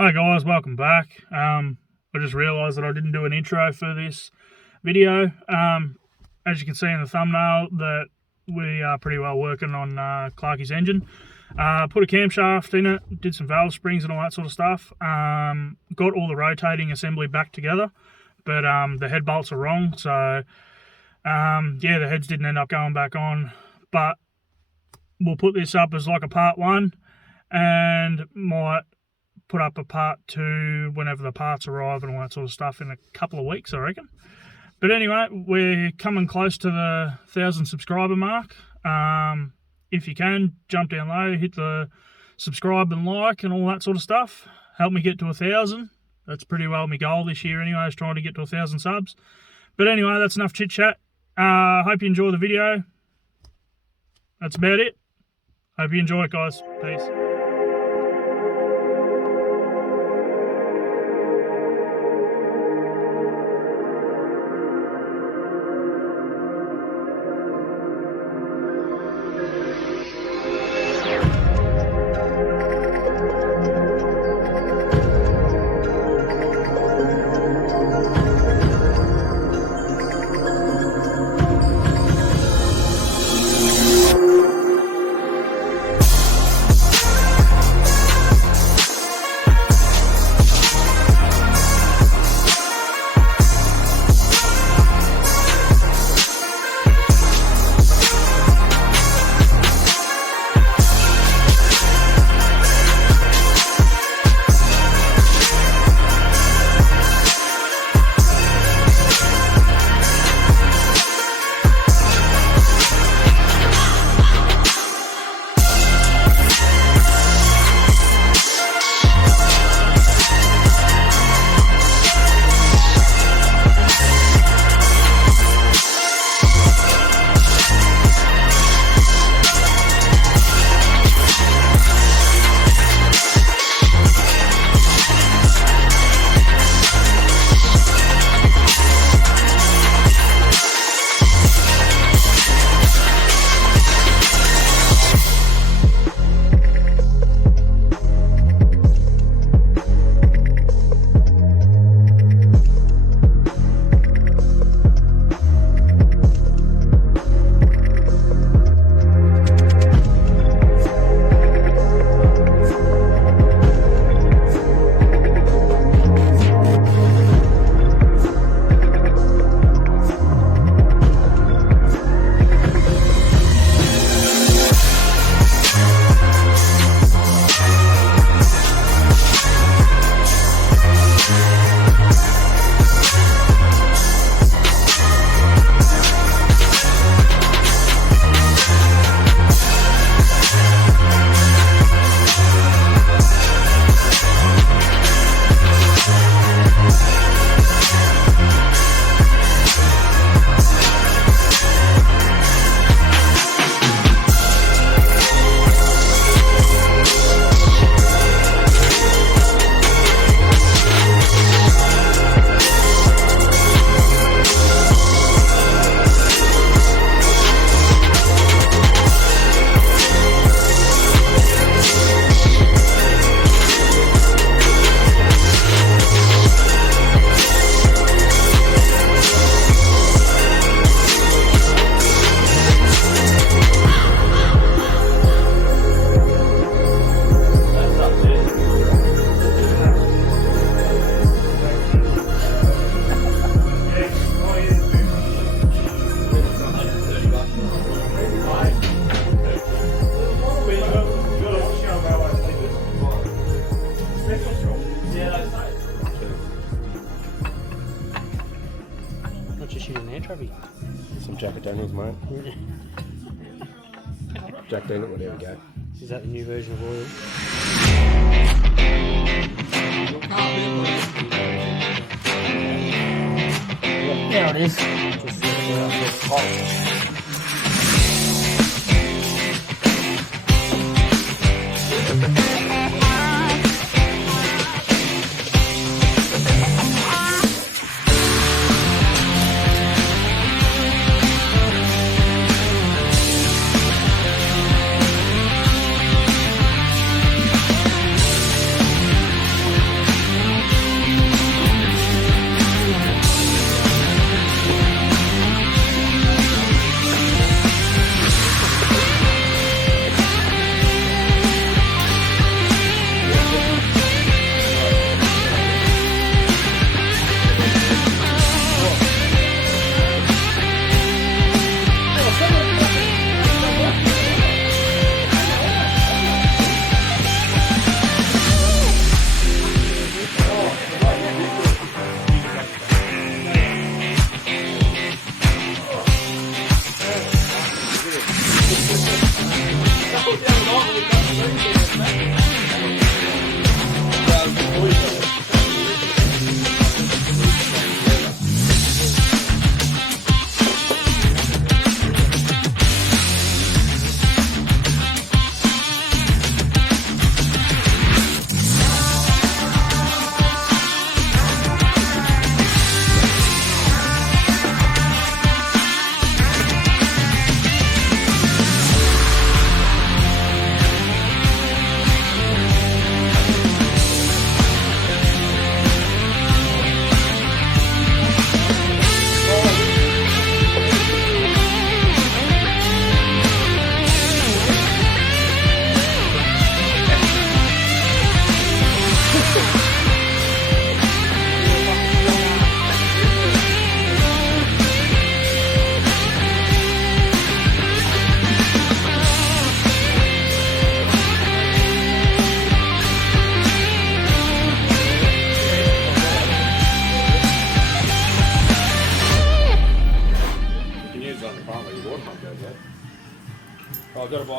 Hi guys, welcome back. I just realised that I didn't do an intro for this video. As you can see in the thumbnail, that we are pretty well working on Clarky's engine. Put a camshaft in it, did some valve springs and all that sort of stuff. Got all the rotating assembly back together, but the head bolts are wrong, so yeah, the heads didn't end up going back on. But we'll put this up as like a part 1 and might put up a part 2 whenever the parts arrive and all that sort of stuff in a couple of weeks, I reckon. But anyway, we're coming close to the 1,000 subscriber mark. If you can, jump down low, hit the subscribe and like and all that sort of stuff. Help me get to 1,000. That's pretty well my goal this year anyway, is trying to get to 1,000 subs. But anyway, that's enough chit chat. Hope you enjoy the video. That's about it. Hope you enjoy it, guys. Peace. Some Jack Daniels, mate. Jack Daniels, well, there we go. Is that the new version of oil? There it is.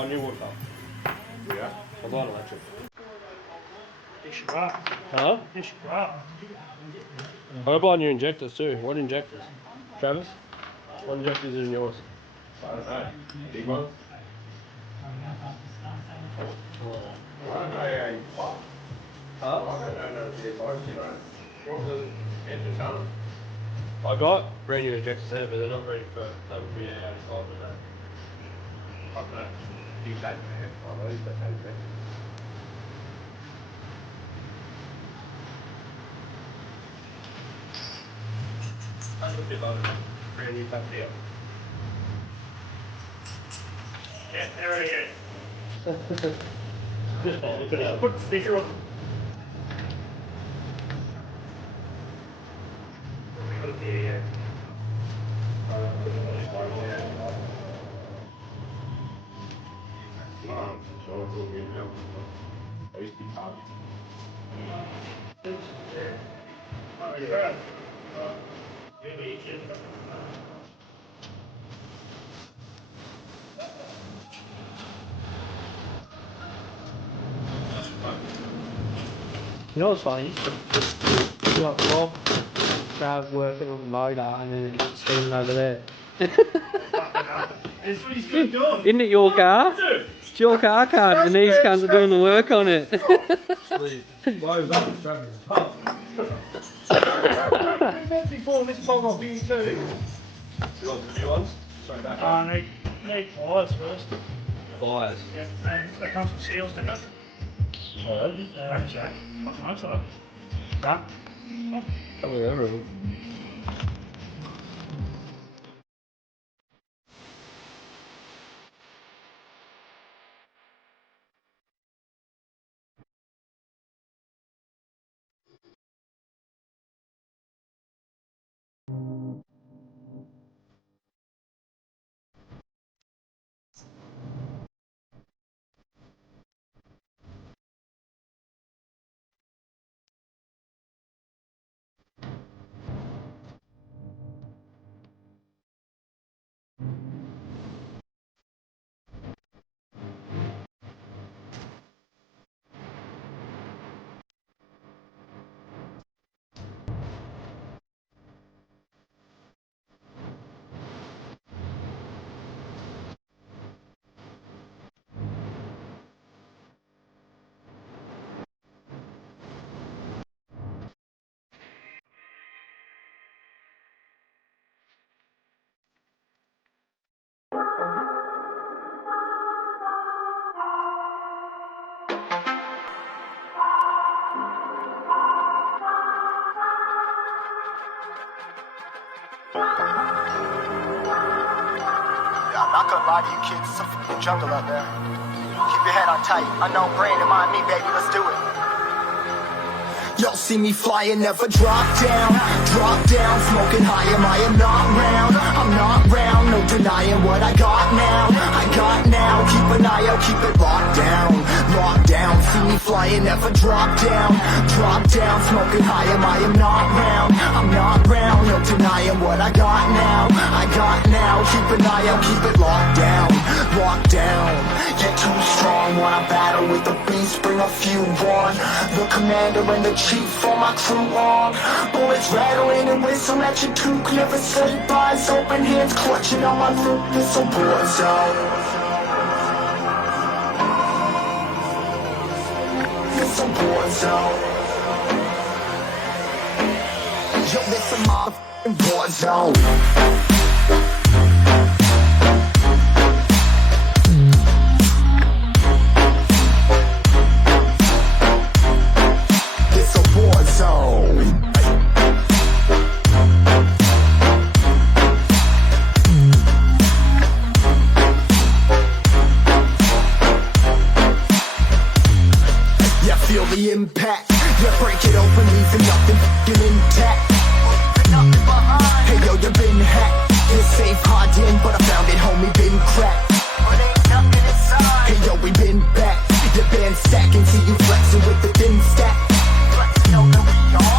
new one though. Yeah. I'm not electric. Dish you up. Huh? Dish you up. I'll buy new injectors too. What injectors? Travis? What injectors are in yours? I don't know. Big ones? I don't know how you fuck. Huh? I don't know if they're like, you know, what was the engine done? I got brand new injectors there, but they're not ready for that would be out of stock with that. I don't know. Do you take man? I know you take man. That's a bit loaded. Brand new tap deal. Yeah, there it is. Just not look at it. Put the sticker on. Yeah. So it's all good now. I used to be hard. Oh, yeah. Maybe you can. You know what's funny? You got Rob, Trav working on the motor and then it's steaming over there. That's what he's been doing. Isn't it your car? It's your car card and these cunts are doing the work on it. Blows up and Travis is tough. Before this bog off you too. You want the new ones? Straight back on. Need pliers first. Flyers. Yeah, and that comes with seals, doesn't it? Alright. I hope so. Fucking hope so. Done. Come with everyone. Yeah, I'm not gonna lie to you kids, it's a f***ing jungle out there. Keep your head on tight, unknown brain and mind me, baby, let's do it. Y'all see me flying, never drop down, smoking high, I am not round, I'm not round, no denying what I got now, keep an eye out, keep it locked down, see me flying, never drop down, smoking high, I am not round, I'm not round, no denying what I got now, keep an eye out, keep it locked down, get too strong, wanna battle with the beast, bring a few on, the commander and the chief for my crew on, bullets rattling and whistle at your toque, never sleep, eyes open, hands clutching on my loot, this a war zone. It's a war zone. Yo, this a motherfucking war zone. The impact, yeah, break it open, leaving nothing f***ing intact. Hey yo, you been hacked. You're safe, hard in, but I found it, homie, been cracked. Hey yo, we been back. Your band stacking, see you flexing with the thin stack.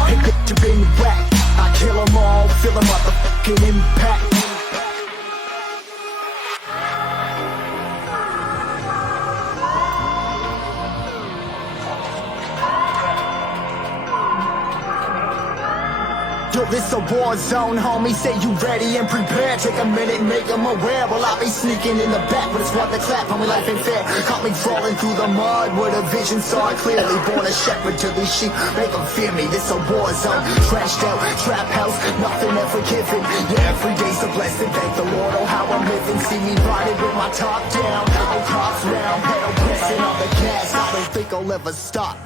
Hey bitch, you been whacked. I kill 'em all, feel a motherfucking impact. Yo, this a war zone, homie. Say you ready and prepared. Take a minute and make them aware. Well, I'll be sneaking in the back, but it's what the clap. Homie, life ain't fair. Caught me crawling through the mud where the vision saw it clearly. Born a shepherd to these sheep, make them fear me. This a war zone, trashed out, trap house, nothing ever given. Yeah, every day's a blessing. Thank the Lord, oh how I'm living. See me riding with my top down. Oh, cops round, pedal pressing on the gas. I don't think I'll ever stop.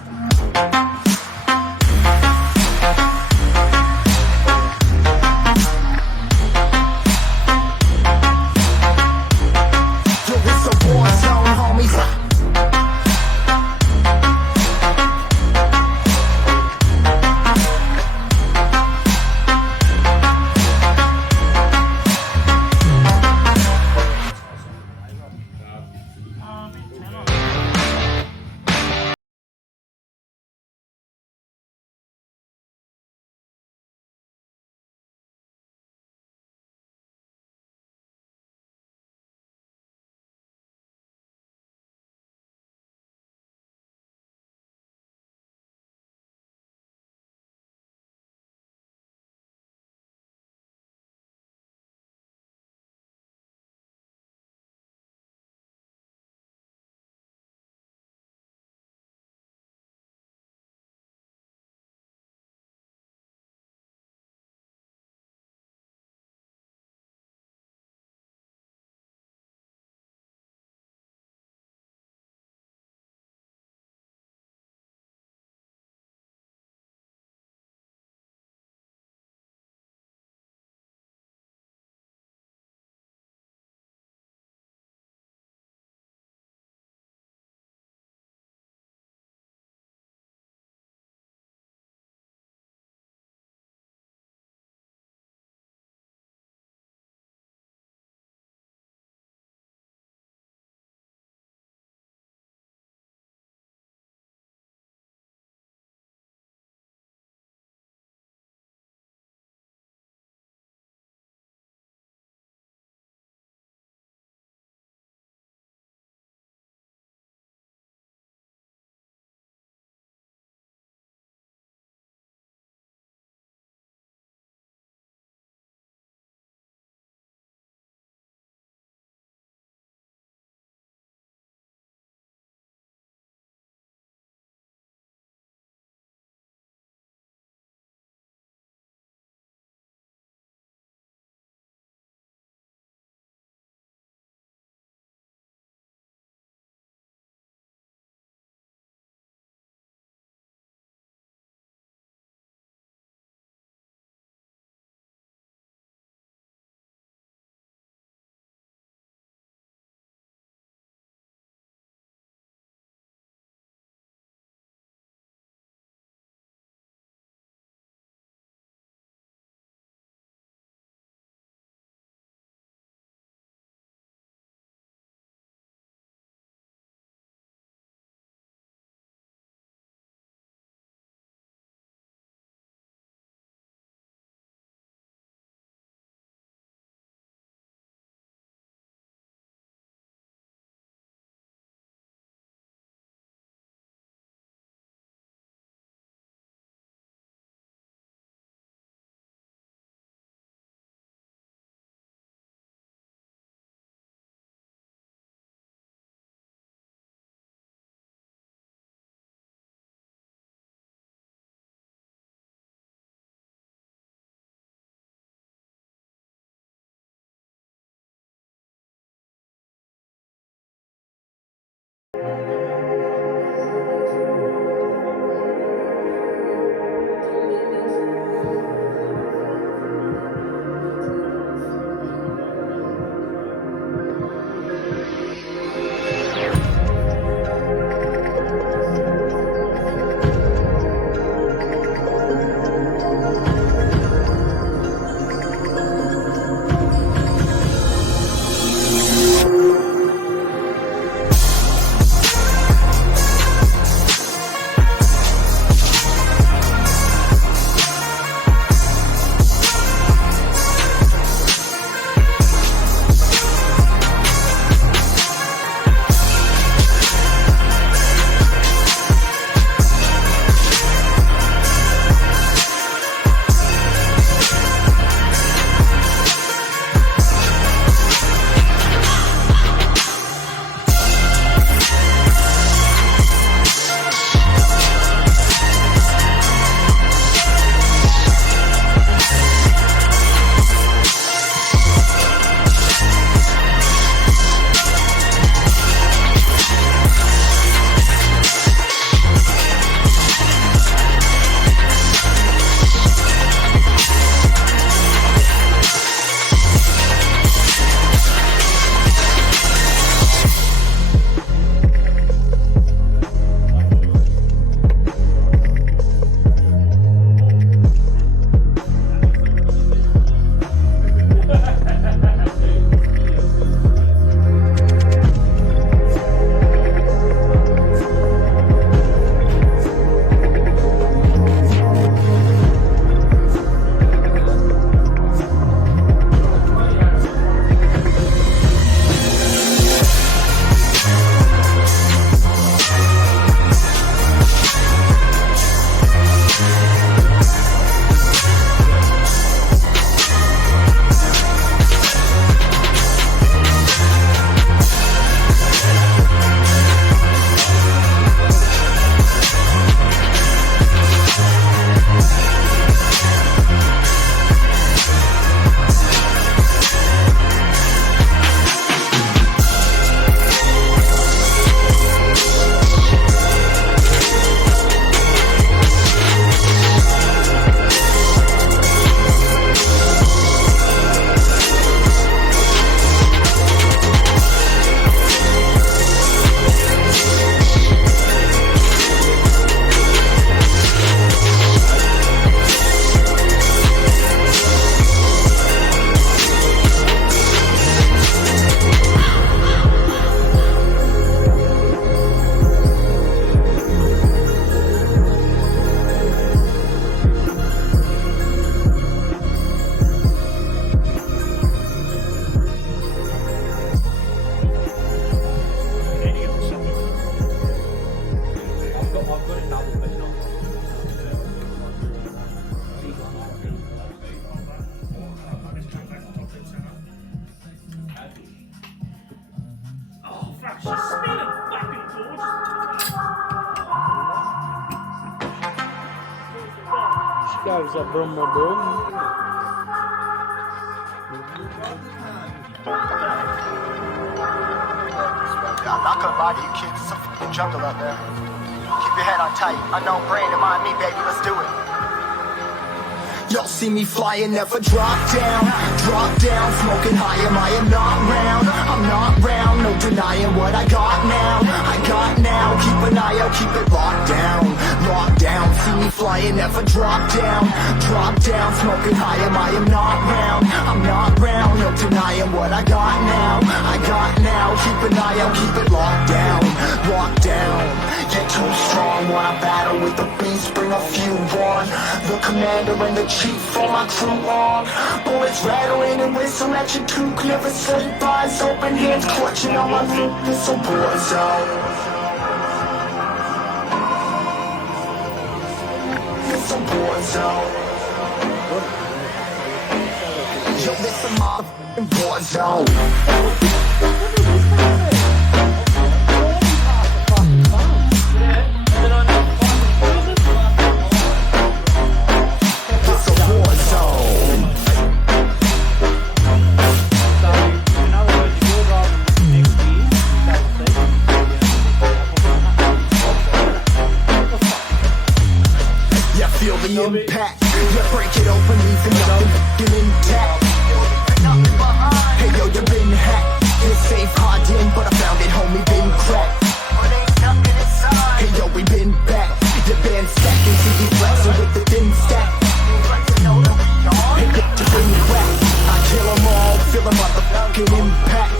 Goes up from my boom. I'm not gonna lie to you kids, it's a f***ing jungle out there. Keep your head on tight, unknown brain and mind me, baby, let's do it. Y'all see me flying, never drop down, smoking high, I am not round, I'm not round, no denying what I got now, keep an eye out, keep it locked down, see me flying, never drop down, smoking high, I am not round, I'm not round, no denying what I got now, keep an eye out, keep it locked down, get too strong when I battle with the beast, bring a few on, the commander and the chief for my crew on, bullets rattling and whistle at your toque, never sleep, eyes open, hands clutching on my loot, it's a war zone. It's a war zone. Yo, this a motherfucking war zone. The impact, yeah, break it open, leaving nothing intact. Hey yo, you been hacked, it's safe, hard in, but I found it, homie, been cracked. Hey yo, we been back, your band stacking, see you flexing with the thin stack. Hey, get you bring it back, I kill them all, feel the motherfucking impact.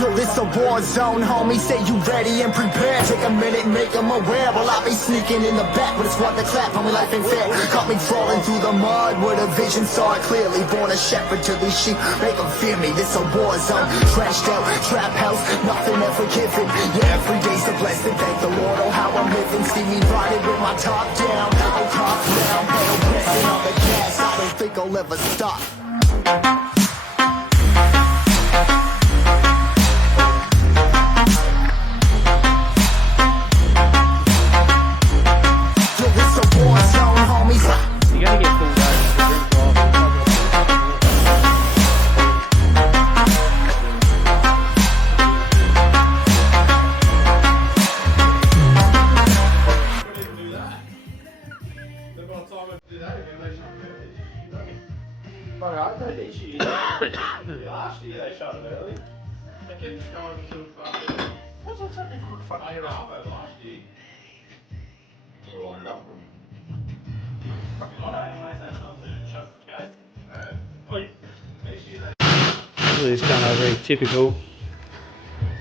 Yo, this a war zone, homie, say you ready and prepared. Take a minute, make them aware. Well, I be sneaking in the back, but it's what the clap, homie, life ain't fair. Caught me crawling through the mud where the vision saw it clearly. Born a shepherd to these sheep, make them fear me. This a war zone, trashed out, trap house, nothing ever given. Yeah, every day's a blessing, thank the Lord, oh how I'm living. See me riding with my top down, oh top down, pedal pressing on the gas, I don't think I'll ever stop. You gotta get pulled out. Last year they shut it early. They kept going until what's happening for fucking year and a half over last year? We're lined up. This kind of very typical.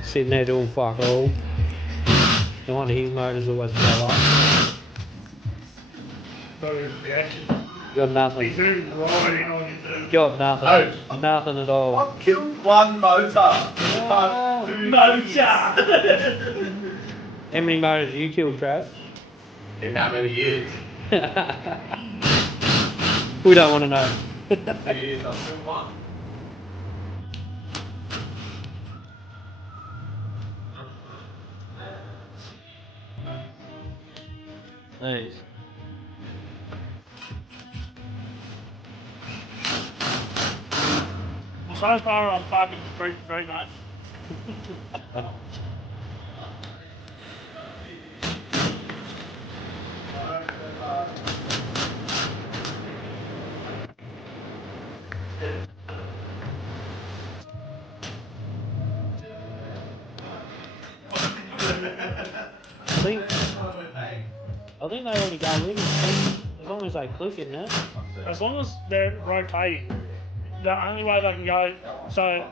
Sitting there doing fuck all. The one of his motors always go up. Got nothing. Got nothing. Nothing at all. I've killed one motor. Motor! How many motors you killed, Trav? In how many years? We don't want to know. 2 years, I've killed one. Nice. So far, I'm fucking very much. I think they already go in. As long as they click it, no? As long as they're rotating, the only way they can go, so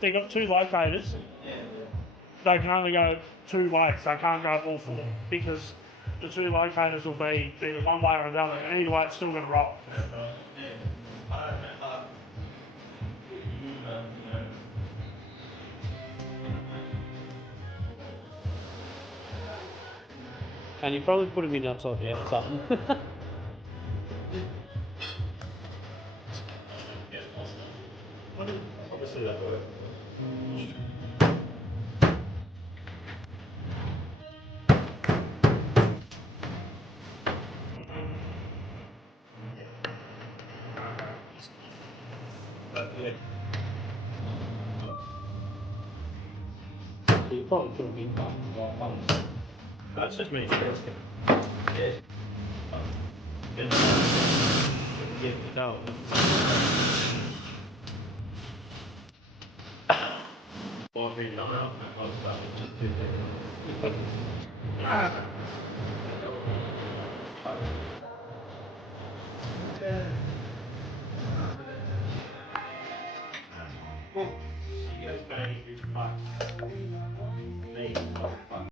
they've got two locators, they can only go two ways, they can't go all four, because the two locators will be either one way or the other, and either way it's still going to roll. And you probably put them in upside down or something. Obviously that worked. Yeah. You probably could have been back on. That's just me. Yeah. Get it out. Well, I mean, I'm out. I was about to just do that. You guys bang your fuck. Me, fuck.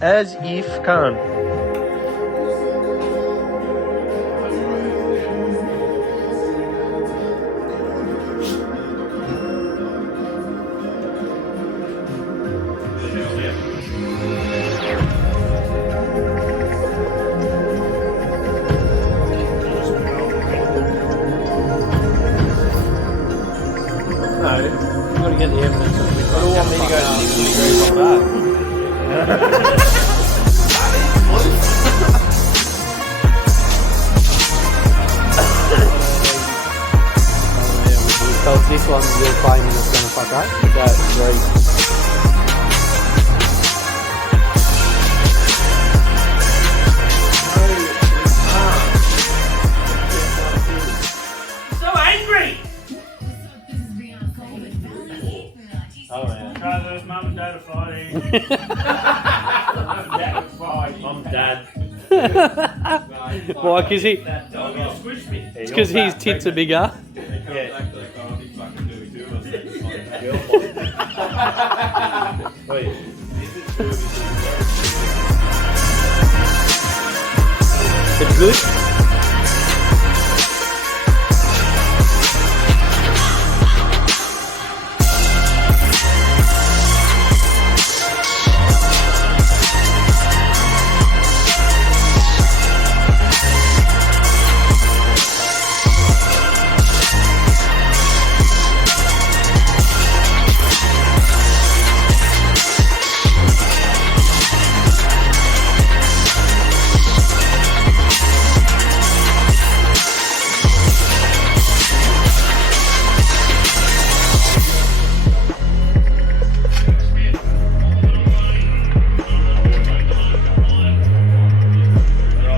As if can. No, you've got to get the evidence. I don't want me to go 60 degrees like that. So if this one you're claiming it's going to fuck up, that's great. So angry! Oh yeah. Travis, mum and dad are fighting. I'm dad. Why? Because he. Squish me. It's because his tits are bigger. Wait. It's good.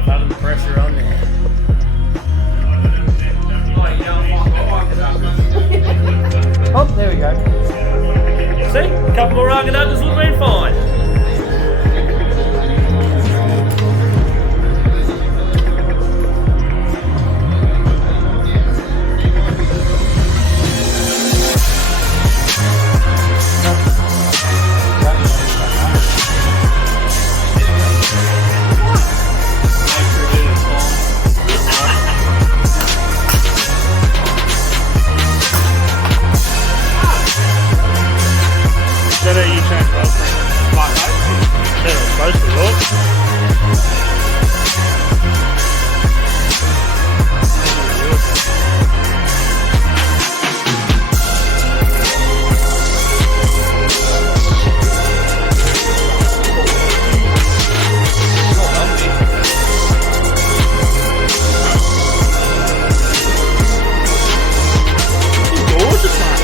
Having the pressure on there. Oh, there we go. See? A couple more Arkaduggers would have been fine. Is that how you change rails? Like that? Yeah, it's supposed to look. Gorgeous, man.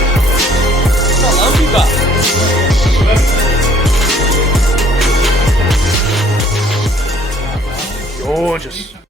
Not lumpy, but. Gorgeous.